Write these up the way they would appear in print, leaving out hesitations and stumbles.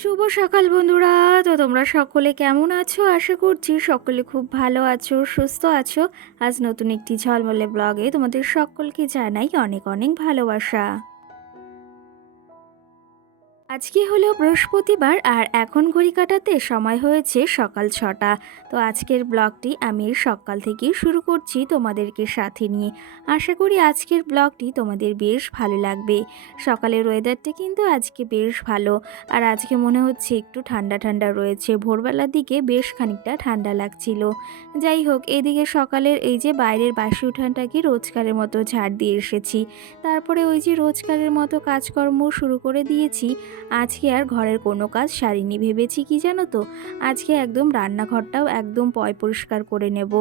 শুভ সকাল বন্ধুরা। তো তোমরা সকলে কেমন আছো? আশা করছি সকলে খুব ভালো আছো, সুস্থ আছো। আজ নতুন একটি ঝলমলে ব্লগে তোমাদের সকলকে জানাই অনেক অনেক ভালোবাসা। আজকে হলো বৃহস্পতিবার আর এখন ঘড়ি কাটাতে সময় হয়েছে সকাল 6টা। তো আজকের ব্লগটি আমি সকাল থেকেই শুরু করছি তোমাদেরকে সাথে নিয়ে। আশা করি আজকের ব্লগটি তোমাদের বেশ ভালো লাগবে। সকালের ওয়েদারটা কিন্তু আজকে বেশ ভালো, আর আজকে মনে হচ্ছে একটু ঠান্ডা ঠান্ডা রয়েছে। ভোরবেলার দিকে বেশ খানিকটা ঠান্ডা লাগছিল। যাই হোক, এদিকে সকালের এই যে বাইরের বাসি উঠানটাকে রোজকারের মতো ঝাড় দিয়ে এসেছি। তারপরে ওই যে রোজকারের মতো কাজকর্ম শুরু করে দিয়েছি। আজকে আর ঘরের কোনো কাজ সারিনি, ভেবেছি কি জানো তো, আজকে একদম রান্নাঘরটাও একদম পরিষ্কার করে নেব।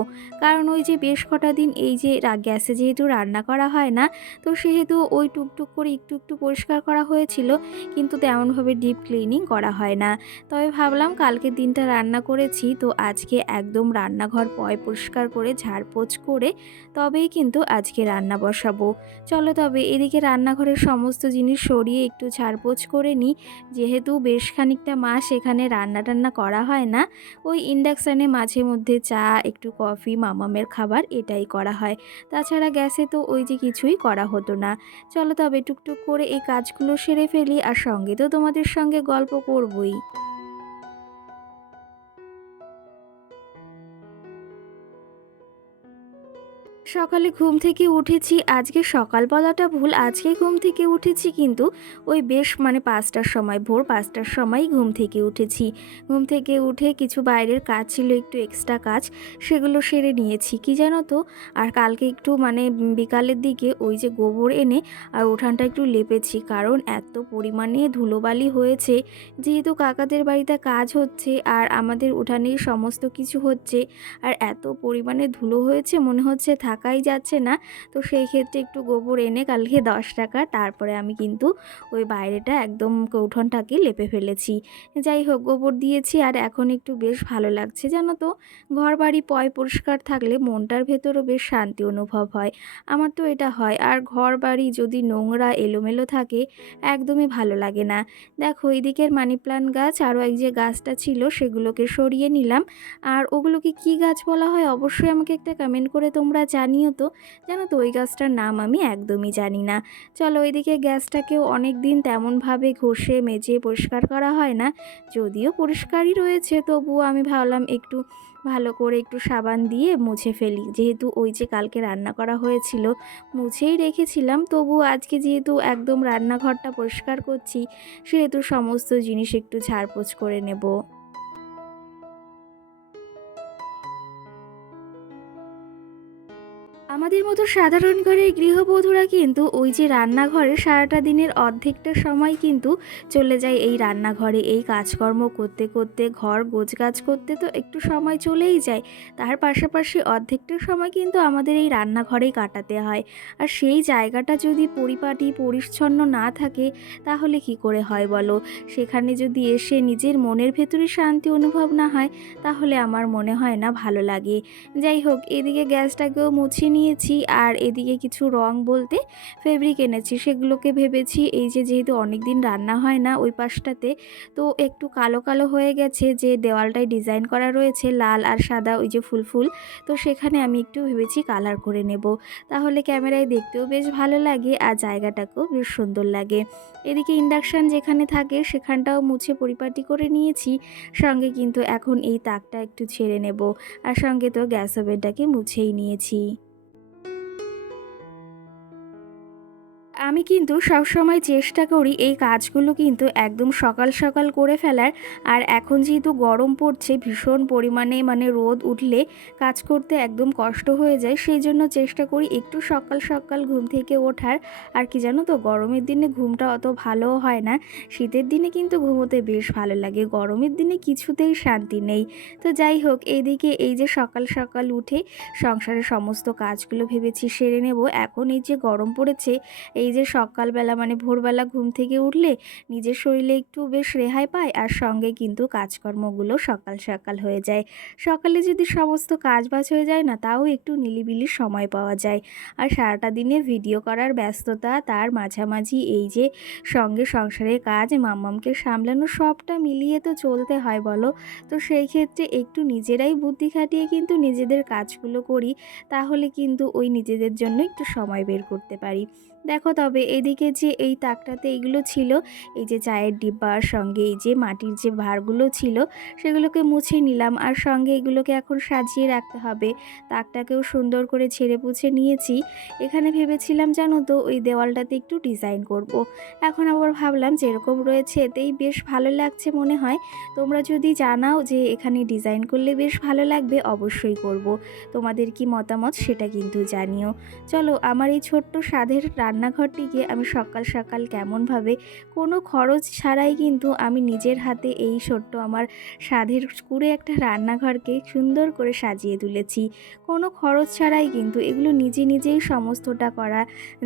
কারণ ওই যে বেশ কটা দিন এই যে গ্যাসে যেহেতু রান্না করা হয় না, তো সেহেতু ওই টুকটুক করে একটু একটু পরিষ্কার করা হয়েছিল, কিন্তু তেমনভাবে ডিপ ক্লিনিং করা হয় না। তবে ভাবলাম কালকের দিনটা রান্না করেছি, তো আজকে একদম রান্নাঘর পরিষ্কার করে ঝাড়পোছ করে তবেই কিন্তু আজকে রান্না বসাবো। চলো তবে এদিকে রান্নাঘরের সমস্ত জিনিস সরিয়ে একটু ঝাড়পোছ করে নিই। যেহেতু বেশ খানিকটা মাস এখানে রান্না টান্না করা হয় না, ওই ইন্ডাকশানে মাঝে মধ্যে চা, একটু কফি, মামামের খাবার এটাই করা হয়। তাছাড়া গ্যাসে তো ওই যে কিছুই করা হতো না। চলো তবে টুকটুক করে এই কাজগুলো সেরে ফেলি, আর সঙ্গে তো তোমাদের সঙ্গে গল্প করবই। সকালে ঘুম থেকে উঠেছি, আজকে সকাল বলাটা ভুল, আজকে ঘুম থেকে উঠেছি কিন্তু ওই বেশ 5টার সময়, ভোর 5টার সময়ই ঘুম থেকে উঠেছি। ঘুম থেকে উঠে কিছু বাইরের কাজ ছিল, একটু এক্সট্রা কাজ, সেগুলো সেরে নিয়েছি কি জানো তো। আর কালকে একটু বিকালের দিকে ওই যে গোবর এনে আর উঠানটা একটু লেপেছি, কারণ এত পরিমাণে ধুলোবালি হয়েছে। যেহেতু কাকাদের বাড়িতে কাজ হচ্ছে আর আমাদের উঠানেই সমস্ত কিছু হচ্ছে, আর এত পরিমাণে ধুলো হয়েছে মনে হচ্ছে থাকাই যাচ্ছে না। তো সেই ক্ষেত্রে একটু গোবর এনে কালকে 10 টাকা তারপরে আমি কিন্তু ওই বাইরেটা একদম উঠোনটাকে লেপে ফেলেছি। যাই হোক, গোবর দিয়েছি আর এখন একটু বেশ ভালো লাগছে জানো তো। ঘর বাড়ি পরিষ্কার থাকলে মনটার ভেতরও বেশ শান্তি অনুভব হয়। আমার তো এটা হয়। আর ঘর বাড়ি যদি নোংরা এলোমেলো থাকে একদমই ভালো লাগে না। দেখো এদিকের মানি প্লান্ট গাছ আরও এক যে গাছটা ছিল সেগুলোকে সরিয়ে নিলাম। আর ওগুলোকে কি গাছ বলা হয় অবশ্যই আমাকে একটা কমেন্ট করে তোমরা জানিও তো। জানো তো ওই গাছটার নাম আমি একদমই জানি না। চলো ওইদিকে গ্যাসটাকেও অনেক দিন তেমনভাবে ঘষে মেজে পরিষ্কার করা হয় না, যদিও পরিষ্কারই রয়েছে, তবুও আমি ভাবলাম একটু ভালো করে একটু সাবান দিয়ে মুছে ফেলি। যেহেতু ওই যে কালকে রান্না করা হয়েছিল মুছেই রেখেছিলাম, তবুও আজকে যেহেতু একদম রান্নাঘরটা পরিষ্কার করছি, সেহেতু সমস্ত জিনিস একটু ঝাড়পোছ করে নেব। আমাদের মতো সাধারণ ঘরের গৃহবধূরা কিন্তু ওই যে রান্নাঘরে সারাটা দিনের অর্ধেকটা সময় কিন্তু চলে যায় এই রান্নাঘরে, এই কাজকর্ম করতে করতে, ঘর গোছগাছ করতে তো একটু সময় চলেই যায়। তার পাশাপাশি অর্ধেকটা সময় কিন্তু আমাদের এই রান্নাঘরেই কাটাতে হয়। আর সেই জায়গাটা যদি পরিপাটি পরিচ্ছন্ন না থাকে তাহলে কি করে হয় বলো? সেখানে যদি এসে নিজের মনের ভেতরে শান্তি অনুভব না হয় তাহলে আমার মনে হয় না ভালো লাগে। যাই হোক, এদিকে গ্যাসটাকেও মুছিয়ে নিয়েছি। আর এদিকে কিছু রং বলতে ফেব্রিক এনেছি, সেগুলোকে ভেবেছি এই যে যেহেতু অনেক দিন রান্না হয় না ওই পাশটাতে, তো একটু কালো কালো হয়ে গেছে, যে দেওয়ালটায় ডিজাইন করা রয়েছে লাল আর সাদা ওই যে ফুল ফুল, তো সেখানে আমি একটু ভেবেছি কালার করে নেব, তাহলে ক্যামেরায় দেখতেও বেশ ভালো লাগে আর জায়গাটাকেও বেশ সুন্দর লাগে। এদিকে ইন্ডাকশান যেখানে থাকে সেখানটাও মুছে পরিপাটি করে নিয়েছি, সঙ্গে কিন্তু এখন এই তাকটা একটু ছেড়ে নেব, আর সঙ্গে তো গ্যাস ওভেনটাকে মুছেই নিয়েছি। আমি কিন্তু সবসময় চেষ্টা করি এই কাজগুলো কিন্তু একদম সকাল সকাল করে ফেলার। আর এখন যেহেতু গরম পড়ছে ভীষণ পরিমাণে, মানে রোদ উঠলে কাজ করতে একদম কষ্ট হয়ে যায়, সেই জন্য চেষ্টা করি একটু সকাল সকাল ঘুম থেকে ওঠার। আর কি জানো তো, গরমের দিনে ঘুমটা অত ভালোও হয় না, শীতের দিনে কিন্তু ঘুমোতে বেশ ভালো লাগে, গরমের দিনে কিছুতেই শান্তি নেই। তো যাই হোক, এইদিকে এই যে সকাল সকাল উঠে সংসারের সমস্ত কাজগুলো ভেবেছি সেরে নেব। এখন এই যে গরম পড়েছে, এই যে সকালবেলা মানে ভোরবেলা ঘুম থেকে উঠলে নিজের শরীরে একটু বেশ রেহাই পায়, আর সঙ্গে কিন্তু কাজকর্মগুলো সকাল সকাল হয়ে যায়। সকালে যদি সমস্ত কাজবাজ হয়ে যায় না, তাও একটু নিলিবিলি সময় পাওয়া যায়। আর সারাটা দিনে ভিডিও করার ব্যস্ততা, তার মাঝামাঝি এই যে সঙ্গে সংসারের কাজ, মাম্মামকে সামলানো, সবটা মিলিয়ে তো চলতে হয় বলো। তো সেই ক্ষেত্রে একটু নিজেরাই বুদ্ধি খাটিয়ে কিন্তু নিজেদের কাজগুলো করি, তাহলে কিন্তু ওই নিজেদের জন্য একটু সময় বের করতে পারি। দেখো তবে এদিকে যে এই তাকটাতে এইগুলো ছিল, এই যে চায়ের ডিব্বার, সঙ্গে এই যে মাটির যে ভাঁড়গুলো ছিল সেগুলোকে মুছে নিলাম, আর সঙ্গে এগুলোকে এখন সাজিয়ে রাখতে হবে। তাকটাকেও সুন্দর করে ঝেড়ে পুছে নিয়েছি। এখানে ভেবেছিলাম জানো তো ওই দেওয়ালটাতে একটু ডিজাইন করব। এখন আবার ভাবলাম যেরকম রয়েছে এতেই বেশ ভালো লাগছে মনে হয়। তোমরা যদি জানাও যে এখানে ডিজাইন করলে বেশ ভালো লাগবে, অবশ্যই করব। তোমাদের কি মতামত সেটা কিন্তু জানিও। চলো, আমার এই ছোট্ট স্বাদের রান্নাঘরটিকে আমি সকাল সকাল কেমনভাবে কোনো খরচ ছাড়াই কিন্তু আমি নিজের হাতে এই ছোট্ট আমার স্বাদের কুঁড়ে একটা রান্নাঘরকে সুন্দর করে সাজিয়ে তুলেছি। কোনো খরচ ছাড়াই কিন্তু এগুলো নিজে নিজেই সমস্তটা করা।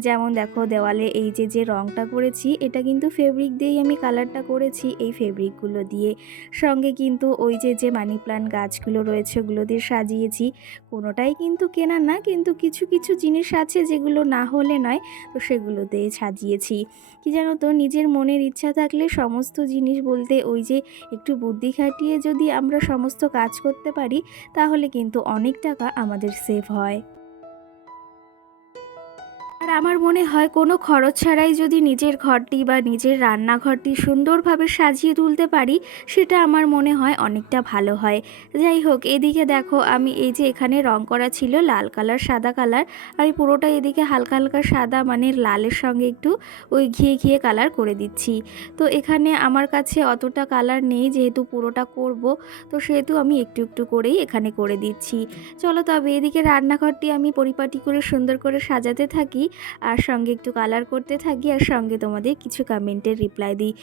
যেমন দেখো, দেওয়ালে এই যে যে রঙটা করেছি এটা কিন্তু ফেব্রিক দিয়েই আমি কালারটা করেছি, এই ফেব্রিকগুলো দিয়ে। সঙ্গে কিন্তু ওই যে যে মানি প্লান্ট গাছগুলো রয়েছে ওগুলো দিয়ে সাজিয়েছি। কোনোটাই কিন্তু কেনা না, কিন্তু কিছু কিছু জিনিস আছে যেগুলো না হলে নয়, তো সেগুলো দিয়ে সাজিয়েছি। কি জানো তো, নিজের মনের ইচ্ছা থাকলে সমস্ত জিনিস বলতে ওই যে একটু বুদ্ধি খাটিয়ে যদি আমরা সমস্ত কাজ করতে পারি, তাহলে কিন্তু অনেক টাকা আমাদের সেভ হয়। আর আমার মনে হয় কোনো খরচ ছাড়াই যদি নিজের ঘরটি বা নিজের রান্নাঘরটি সুন্দরভাবে সাজিয়ে তুলতে পারি, সেটা আমার মনে হয় অনেকটা ভালো হয়। যাই হোক, এদিকে দেখো আমি এই যে এখানে রং করা ছিল লাল কালার সাদা কালার, আমি পুরোটা এদিকে হালকা হালকা সাদা মানে লালের সঙ্গে একটু ওই ঘিয়ে ঘিয়ে কালার করে দিচ্ছি। তো এখানে আমার কাছে অতটা কালার নেই, যেহেতু পুরোটা করব, তো সেহেতু আমি একটু একটু করেই এখানে করে দিচ্ছি। চলো তবে এদিকে রান্নাঘরটি আমি পরিপাটি করে সুন্দর করে সাজাতে থাকি, আর সঙ্গে একটু কালার করতে থাকি, আর সঙ্গে তোমাদের কিছু কমেন্টের রিপ্লাই দিই।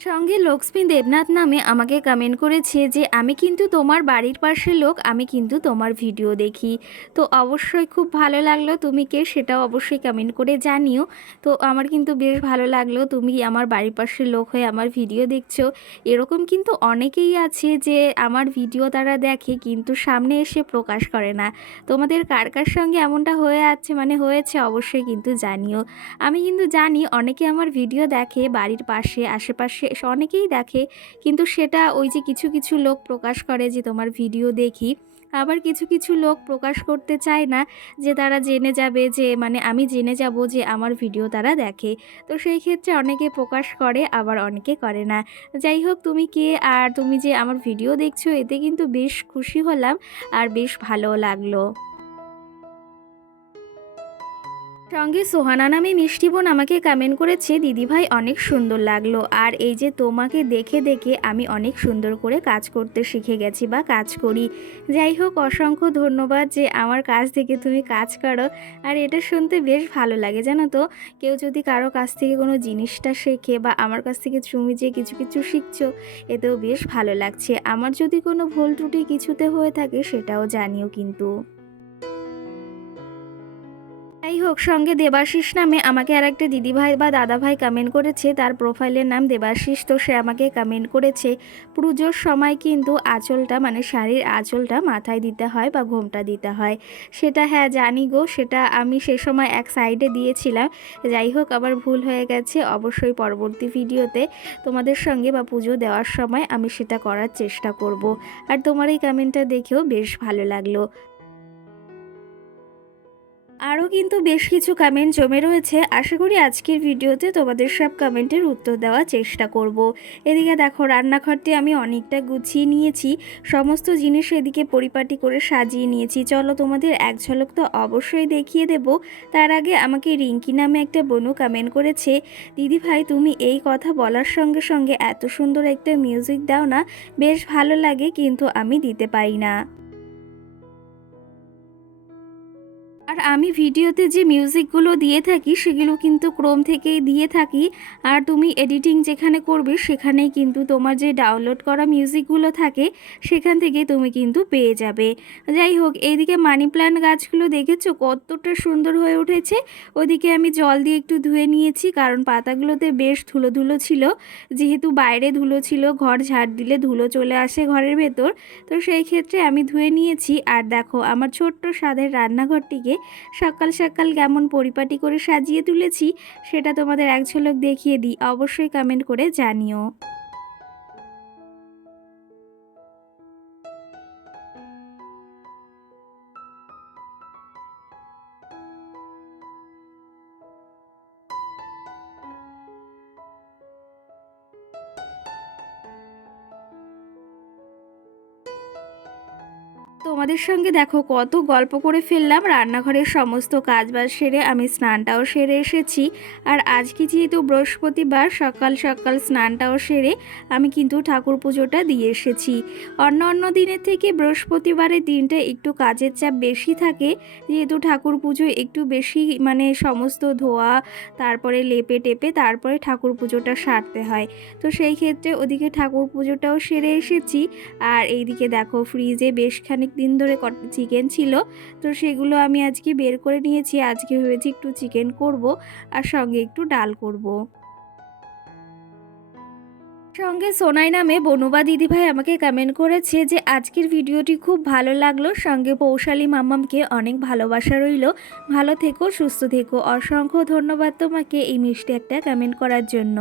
সঙ্গে লক্ষ্মী দেবনাথ নামে আমাকে কমেন্ট করেছে যে আমি কিন্তু তোমার বাড়ির পাশের লোক, আমি কিন্তু তোমার ভিডিও দেখি। তো অবশ্যই খুব ভালো লাগলো, তুমি কে সেটাও অবশ্যই কমেন্ট করে জানিও। তো আমার কিন্তু বেশ ভালো লাগলো তুমি আমার বাড়ির পাশের লোক হয়ে আমার ভিডিও দেখছো। এরকম কিন্তু অনেকেই আছে যে আমার ভিডিও তারা দেখে কিন্তু সামনে এসে প্রকাশ করে না। তোমাদের কার কার সঙ্গে এমনটা হয়ে আছে মানে হয়েছে অবশ্যই কিন্তু জানিও। আমি কিন্তু জানি অনেকে আমার ভিডিও দেখে, বাড়ির পাশে আশেপাশে অনেকেই দেখে, কিন্তু সেটা ওই যে কিছু কিছু লোক প্রকাশ করে যে তোমার ভিডিও দেখি, আবার কিছু কিছু লোক প্রকাশ করতে চায় না, যে তারা জেনে যাবে যে মানে আমি জেনে যাব যে আমার ভিডিও তারা দেখে। তো সেই ক্ষেত্রে অনেকে প্রকাশ করে, আবার অনেকে করে না। যাই হোক, তুমি কে আর তুমি যে আমার ভিডিও দেখছো এতে কিন্তু বেশ খুশি হলাম, আর বেশ ভালোও লাগলো। সঙ্গে সোহানা নামে মিষ্টি বোন আমাকে কমেন্ট করেছে দিদিভাই অনেক সুন্দর লাগলো, আর এই যে তোমাকে দেখে দেখে আমি অনেক সুন্দর করে কাজ করতে শিখে গেছি বা কাজ করি। যাই হোক, অসংখ্য ধন্যবাদ যে আমার কাজ থেকে তুমি কাজ করো। আর এটা শুনতে বেশ ভালো লাগে জানো তো, কেউ যদি কারো কাছ থেকে কোনো জিনিসটা শেখে বা আমার কাছ থেকে তুমি যে কিছু কিছু শিখছো, এতেও বেশ ভালো লাগছে। আমার যদি কোনো ভুল ত্রুটি কিছুতে হয়ে থাকে সেটাও জানিও কিন্তু। যাই যাই হোক, সঙ্গে দেবাশিস নামে আমাকে আর একটা দিদিভাই বা দাদাভাই কমেন্ট করেছে, তার প্রোফাইলের নাম দেবাশিস। তো সে আমাকে কমেন্ট করেছে পুজোর সময় কিন্তু আঁচলটা মানে শাড়ির আঁচলটা মাথায় দিতে হয় বা ঘোমটা দিতে হয়। সেটা হ্যাঁ জানি গো, সেটা আমি সে সময় এক সাইডে দিয়েছিলাম। যাই হোক, আবার ভুল হয়ে গেছে। অবশ্যই পরবর্তী ভিডিওতে তোমাদের সঙ্গে বা পুজো দেওয়ার সময় আমি সেটা করার চেষ্টা করব। আর তোমার এই কমেন্টটা দেখেও বেশ ভালো লাগলো। আরও কিন্তু বেশ কিছু কমেন্ট জমে রয়েছে। আশা করি আজকের ভিডিওতে তোমাদের সব কমেন্টের উত্তর দেওয়ার চেষ্টা করব। এদিকে দেখো, রান্নাঘরটি আমি অনেকটা গুছিয়ে নিয়েছি, সমস্ত জিনিস এদিকে পরিপাটি করে সাজিয়ে নিয়েছি। চলো তোমাদের এক ঝলক তো অবশ্যই দেখিয়ে দেব। তার আগে আমাকে রিঙ্কি নামে একটা বোনু কমেন্ট করেছে, দিদি ভাই তুমি এই কথা বলার সঙ্গে সঙ্গে এত সুন্দর একটা মিউজিক দাও না, বেশ ভালো লাগে, কিন্তু আমি দিতে পারি না। আর আমি ভিডিওতে যে মিউজিকগুলো দিয়ে থাকি সেগুলো কিন্তু ক্রোম থেকেই দিয়ে থাকি। আর তুমি এডিটিং যেখানে করবে সেখানেই কিন্তু তোমার যে ডাউনলোড করা মিউজিকগুলো থাকে সেখান থেকে তুমি কিন্তু পেয়ে যাবে। যাই হোক, এইদিকে মানি প্ল্যান্ট গাছগুলো দেখেছো কতটা সুন্দর হয়ে উঠেছে। ওদিকে আমি জল দিয়ে একটু ধুয়ে নিয়েছি, কারণ পাতাগুলোতে বেশ ধুলো ধুলো ছিল। যেহেতু বাইরে ধুলো ছিল, ঘর ঝাড় দিলে ধুলো চলে আসে ঘরের ভেতর, তো সেই ক্ষেত্রে আমি ধুয়ে নিয়েছি। আর দেখো, আমার ছোট্ট স্বাদের রান্নাঘরটিকে সকাল সকাল কেমন পরিপাটি করে সাজিয়ে তুলেছি সেটা তোমাদের এক ঝলক দেখিয়ে দিই। অবশ্যই কমেন্ট করে জানিও। তোমাদের সঙ্গে দেখো কত গল্প করে ফেললাম। রান্নাঘরের সমস্ত কাজবাজ সেরে আমি স্নানটাও সেরে এসেছি। আর আজকে যেহেতু বৃহস্পতিবার, সকাল সকাল স্নানটাও সেরে আমি কিন্তু ঠাকুর পুজোটা দিয়ে এসেছি। অন্য অন্য দিনের থেকে বৃহস্পতিবারের দিনটা একটু কাজের চাপ বেশি থাকে, যেহেতু ঠাকুর পুজো একটু বেশি মানে সমস্ত ধোয়া, তারপরে লেপে টেপে তারপরে ঠাকুর পুজোটা সারতে হয়। তো সেই ক্ষেত্রে ওদিকে ঠাকুর পুজোটাও সেরে এসেছি। আর এইদিকে দেখো, ফ্রিজে বেশ খানিক দিন ধরে চিকেন ছিল, তো সেগুলো আমি আজকে বের করে নিয়েছি। আজকে ভেবেছি একটু চিকেন করব আর সঙ্গে একটু ডাল করব। সঙ্গে সোনাই নামে বনুবা দিদিভাই আমাকে কমেন্ট করেছে যে আজকের ভিডিওটি খুব ভালো লাগলো, সঙ্গে পৌশালী মাম্মামকে অনেক ভালোবাসা রইল, ভালো থেকো, সুস্থ থেকো। অসংখ্য ধন্যবাদ তোমাকে এই মিষ্টি একটা কমেন্ট করার জন্য।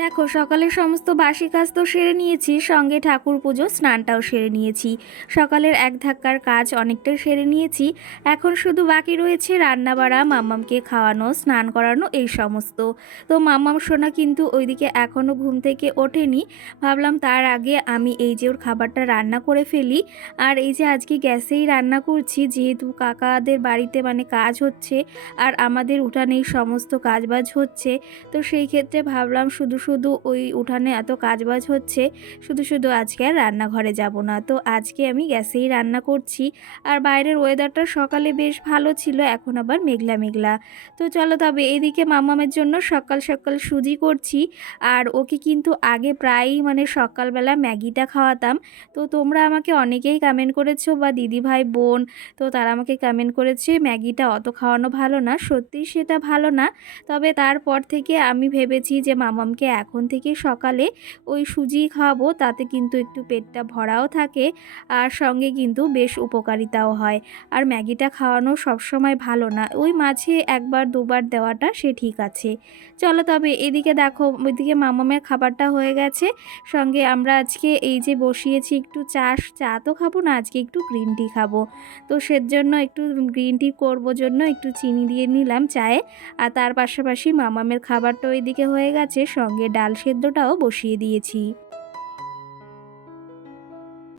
দেখো, সকালের সমস্ত বাসি কাজ তো সেরে নিয়েছি, সঙ্গে ঠাকুর পুজো স্নানটাও সেরে নিয়েছি। সকালের এক ধাক্কার কাজ অনেকটাই সেরে নিয়েছি। এখন শুধু বাকি রয়েছে রান্না বাড়া, মাম্মামকে খাওয়ানো, স্নান করানো, এই সমস্ত। তো মাম্মাম সোনা কিন্তু ওইদিকে এখনও ঘুম থেকে ওঠেনি। ভাবলাম তার আগে আমি এই যে ওর খাবারটা রান্না করে ফেলি। আর এই যে আজকে গ্যাসেই রান্না করছি, যেহেতু কাকাদের বাড়িতে মানে কাজ হচ্ছে আর আমাদের উঠানেই সমস্ত কাজবাজ হচ্ছে। তো সেই ক্ষেত্রে ভাবলাম শুধু শুধু ওই উঠানে এত কাজবাজ হচ্ছে, শুধু শুধু আজকে আর রান্নাঘরে যাব না। তো আজকে আমি গ্যাসেই রান্না করছি। আর বাইরের ওয়েদারটা সকালে বেশ ভালো ছিল, এখন আবার মেঘলা মেঘলা। তো চলো তবে এদিকে মাম্মামের জন্য সকাল সকাল সুজি করছি। আর ওকে কিন্তু আগে প্রায়ই মানে সকালবেলা ম্যাগিটা খাওয়াতাম। তো তোমরা আমাকে অনেকেই কমেন্ট করেছো বা দিদি ভাই বোন, তো তারা আমাকে কমেন্ট করেছে ম্যাগিটা অত খাওয়ানো ভালো না। সত্যিই সেটা ভালো না। তবে তারপর থেকে আমি ভেবেছি যে মামামকে এখন থেকে সকালে ওই সুজি খাওয়াবো, তাতে কিন্তু একটু পেটটা ভরাও থাকে আর সঙ্গে কিন্তু বেশ উপকারিতাও হয়। আর ম্যাগিটা খাওয়ানো সবসময় ভালো না, ওই মাঝে একবার দুবার দেওয়াটা সে ঠিক আছে। চলো তবে এদিকে দেখো, ওইদিকে মামামের খাবারটা হয়ে গেছে। সঙ্গে আমরা আজকে এই যে বসিয়েছি একটু চা তো খাবো না, আজকে একটু গ্রিন টি খাবো। তো সেজন্য একটু গ্রিন টি করবো জন্য একটু চিনি দিয়ে নিলাম চায়ে। আর তার পাশাপাশি মামামের খাবারটাও এদিকে হয়ে গেছে, সঙ্গে ডাল সেদ্ধটাও বসিয়ে দিয়েছি।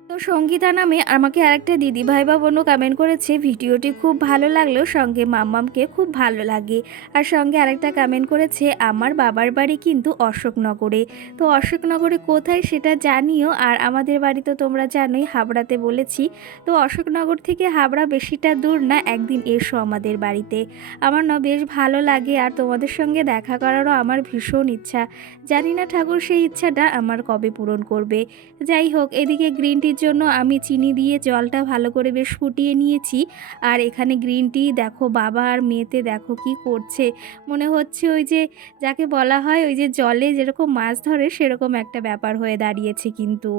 তো সঙ্গীতা নামে আমাকে আরেকটা দিদিভাই বা বোনও কমেন্ট করেছে ভিডিওটি খুব ভালো লাগলো, সঙ্গে মাম্মামকে খুব ভালো লাগে। আর সঙ্গে আরেকটা কমেন্ট করেছে আমার বাবার বাড়ি কিন্তু অশোকনগরে। তো অশোকনগরে কোথায় সেটা জানিও। আর আমাদের বাড়ি তো তোমরা জানোই হাবড়াতে বলেছি। তো অশোকনগর থেকে হাবড়া বেশিটা দূর না, একদিন এসো আমাদের বাড়িতে। আমার না বেশ ভালো লাগে আর তোমাদের সঙ্গে দেখা করারও আমার ভীষণ ইচ্ছা। জানি না ঠাকুর সেই ইচ্ছাটা আমার কবে পূরণ করবে। যাই হোক, এদিকে গ্রিন টির জন্য আমি চিনি দিয়ে জলটা ভালো করে বেশ ফুটিয়ে নিয়েছি। আর এখানে গ্রিন টি দেখো বাবা আর মেয়েতে দেখো কি করছে। মনে হচ্ছে ওই যে যাকে বলা হয় ওই যে জলে যেরকম মাছ ধরে সেরকম একটা ব্যাপার হয়ে দাঁড়িয়েছে কিন্তু।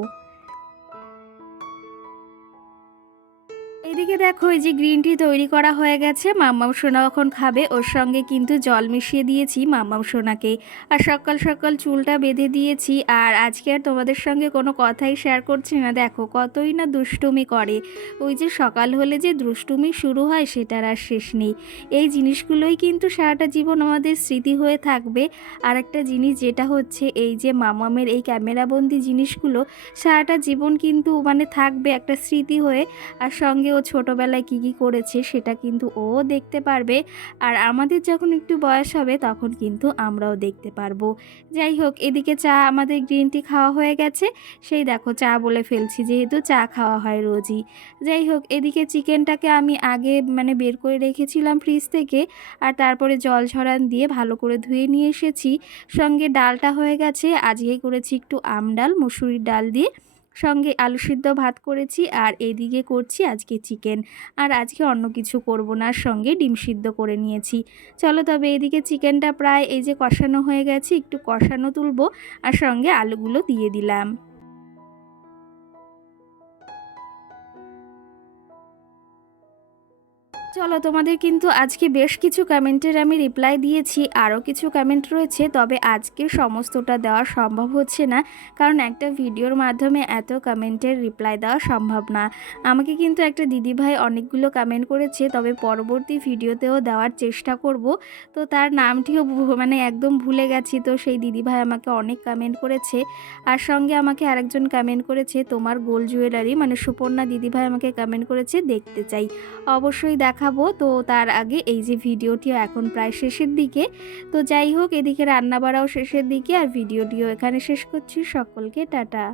এদিকে দেখো এই যে গ্রিন টি তৈরি করা হয়ে গেছে, মাম্মাম সোনা এখন খাবে। ওর সঙ্গে কিন্তু জল মিশিয়ে দিয়েছি মাম্মাম সোনাকে। আর সকাল সকাল চুলটা বেঁধে দিয়েছি। আর আজকে আর তোমাদের সঙ্গে কোনো কথাই শেয়ার করছি না, দেখো কতই না দুষ্টুমি করে। ওই যে সকাল হলে যে দুষ্টুমি শুরু হয় সেটার আর শেষ নেই। এই জিনিসগুলোই কিন্তু সারাটা জীবন আমাদের স্মৃতি হয়ে থাকবে। আর একটা জিনিস যেটা হচ্ছে এই যে মাম্মামের এই ক্যামেরাবন্দি জিনিসগুলো সারাটা জীবন কিন্তু মানে থাকবে একটা স্মৃতি হয়ে। আর সঙ্গে ও ছোটোবেলায় কী করেছে সেটা কিন্তু ও দেখতে পারবে। আর আমাদের যখন একটু বয়স হবে তখন কিন্তু আমরাও দেখতে পারবো। যাই হোক, এদিকে চা আমাদের গ্রিন টি খাওয়া হয়ে গেছে। সেই দেখো চা বলে ফেলছি যেহেতু চা খাওয়া হয় রোজই। যাই হোক, এদিকে চিকেনটাকে আমি আগে মানে বের করে রেখেছিলাম ফ্রিজ থেকে। আর তারপরে জল ঝরান দিয়ে ভালো করে ধুয়ে নিয়ে এসেছি। সঙ্গে ডালটা হয়ে গেছে, আজকে করেছি একটু আমডাল মুসুরির ডাল দিয়ে। সঙ্গে আলু সিদ্ধ ভাত করেছি। আর এদিকে করছি আজকে চিকেন। আর আজকে অন্য কিছু করব না, সঙ্গে ডিম সিদ্ধ করে নিয়েছি। চলো তবে এদিকে চিকেনটা প্রায় এই যে কষানো হয়ে গেছে, একটু কষানো তুলবো। আর সঙ্গে আলুগুলো দিয়ে দিলাম। চলো তোমাদের কিন্তু আজকে বেশ কিছু কমেন্টের আমি রিপ্লাই দিয়েছি, আরও কিছু কমেন্ট রয়েছে, তবে আজকে সমস্তটা দেওয়া সম্ভব হচ্ছে না, কারণ একটা ভিডিওর মাধ্যমে এত কমেন্টের রিপ্লাই দেওয়া সম্ভব না। আমাকে কিন্তু একটা দিদিভাই অনেকগুলো কমেন্ট করেছে, তবে পরবর্তী ভিডিওতেও দেওয়ার চেষ্টা করব। তো তার নামটিও মানে একদম ভুলে গেছি। তো সেই দিদিভাই আমাকে অনেক কমেন্ট করেছে। আর সঙ্গে আমাকে আরেকজন কমেন্ট করেছে তোমার গোল্ড জুয়েলারি, মানে সুপর্ণা দিদিভাই আমাকে কমেন্ট করেছে দেখতে চাই। অবশ্যই দেখাবো। তো তার আগে এই যে ভিডিওটিও এখন প্রায় শেষের দিকে। তো যাই হোক, এদিকে রান্নাবাড়াও শেষের দিকে, আর ভিডিওটিও এখানে শেষ করছি। সকলকে টাটা।